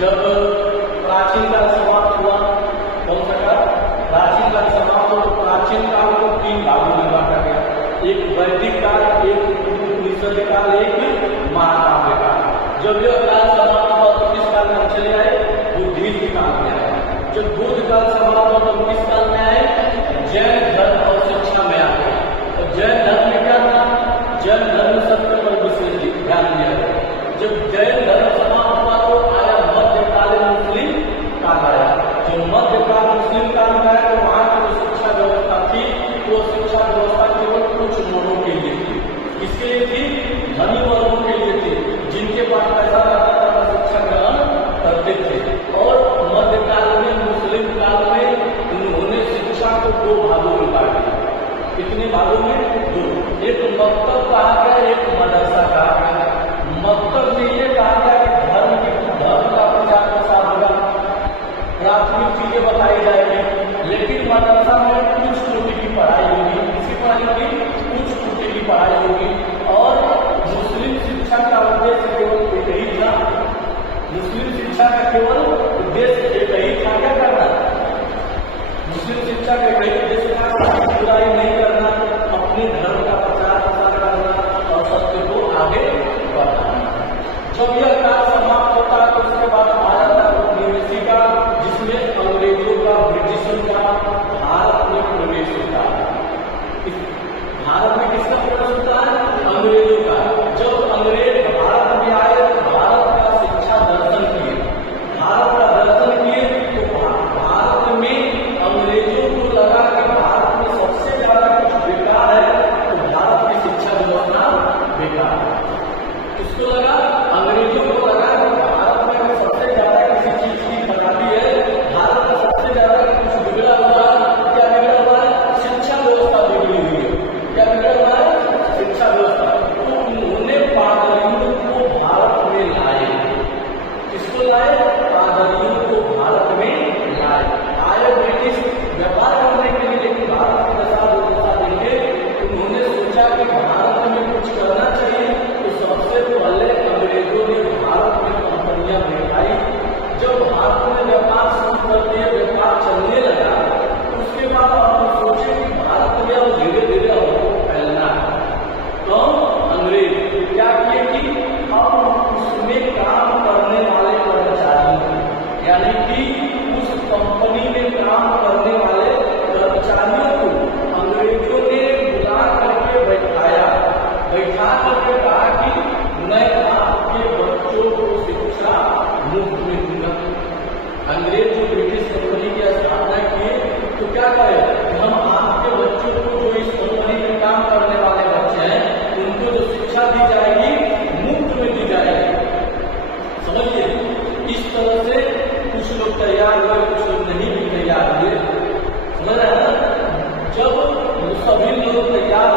जब प्राचीन काल समाप्त हुआ, कौन सा काल? प्राचीन काल समाप्त हुआ तो प्राचीन काल को 3 भागों में बांटा गया, एक वैदिक काल, एक उपनिषद काल, एक महाकाव्य काल। जब यह काल समाप्त हुआ तो किस काल में हम चले आए? बुद्धिस्ट काल में आए। जब बुद्ध काल समाप्त हुआ तो किस काल में आए? जैन धर्म और शिक्षा में आ गए। तो जैन धर्म में क्या था? जैन धर्म सत्य पर विशेष ध्यान दिया गया। जब जैन धर्म समाप्त हुआ तो आया मध्यकालीन मुस्लिम काल आया। जो मध्यकाल मुस्लिम काल में आया तो वहां की जो शिक्षा व्यवस्था थी वो शिक्षा व्यवस्था केवल कुछ लोगों के लिए थी। किसके लिए थी? धनी वर्गों के लिए थी, जिनके पास पैसा रहता था शिक्षा ग्रहण करते थे। और मध्यकाल में मुस्लिम काल में उन्होंने शिक्षा को 2 भागों में बांट दिया। कितने भागों में? 2। एक मकतब कहा गया, एक मदरसा कहा गया। मकतब में ये कहा गया कि धर्म का प्रचार प्रसार होगा, प्राथमिक चीजें बताई जाएगी, लेकिन मदरसा में कुछ त्रुटि की पढ़ाई होगी। किसी पढ़ाई होगी? कुछ त्रुटि की पढ़ाई होगी। और मुस्लिम शिक्षा का उद्देश्य केवल एक ही था। मुस्लिम शिक्षा का केवल उद्देश्य एक ही था, क्या करना? मुस्लिम शिक्षा का एक ही उद्देश्य था, बुराई नहीं करना, अपने धर्म का प्रचार प्रसार करना और सत्य को आगे बढ़ाना। जब यह काल समाप्त होता है तो उसके बाद आया था उपनिवेशी काल, जिसमें अंग्रेजों का, ब्रिटिशों का भारत में प्रवेश होता है। भारत में किसका प्रवेश होता है? अंग्रेजों का। जब अंग्रेज भारत में आए तो भारत का शिक्षा दर्शन किए, भारत का दर्शन किए तो भारत में अंग्रेजों को लगा कि भारत में सबसे ज्यादा कुछ बेकार है तो भारत की शिक्षा व्यवस्था बेकार है। इसको लगा, अंग्रेजों को लगा कि भारत में सबसे ज्यादा किसी चीज की खराबी है, भारत में सबसे ज्यादा कुछ बिगड़ा हुआ है। क्या बिगड़ा हुआ है? शिक्षा व्यवस्था बिगड़ी हुई है। क्या बिगड़ा हुआ है? शिक्षा व्यवस्था। तो उन्होंने पादरियों को भारत में लाए। किसको लाए? पादरियों को भारत में लाए। आए ब्रिटिश व्यापार करने के लिए, लेकिन भारत की दशा देखे उन्होंने सोचा कि भारत में कुछ करना चाहिए। तो सबसे पहले अंग्रेजों ने भारत में कंपनियां बैठाई। जब भारत में व्यापार शुरू कर दिए, व्यापार चलने लगा, उसके बाद आप सोचे कि भारत में अब धीरे धीरे फैलना है। तो अंग्रेज क्या किए कि अब उसमें काम करने वाले कर्मचारियों, यानी कि उस कंपनी में काम करने वाले कर्मचारियों को अंग्रेजों ने बुला करके बैठाया। बैठा करके कहा कि मैं आपके बच्चों को शिक्षा मुफ्त में दूंगा। अंग्रेज जो ब्रिटिश कंपनी की स्थापना किए तो क्या करें? हम आपके बच्चों को, जो इस कंपनी में काम करने वाले बच्चे हैं, उनको जो शिक्षा दी जाएगी मुफ्त में दी जाएगी। समझिए, इस तरह से कुछ लोग तैयार हुए, कुछ लोग नहीं भी तैयार हुए। समझ रहे हैं ना? जब सभी लोग तैयार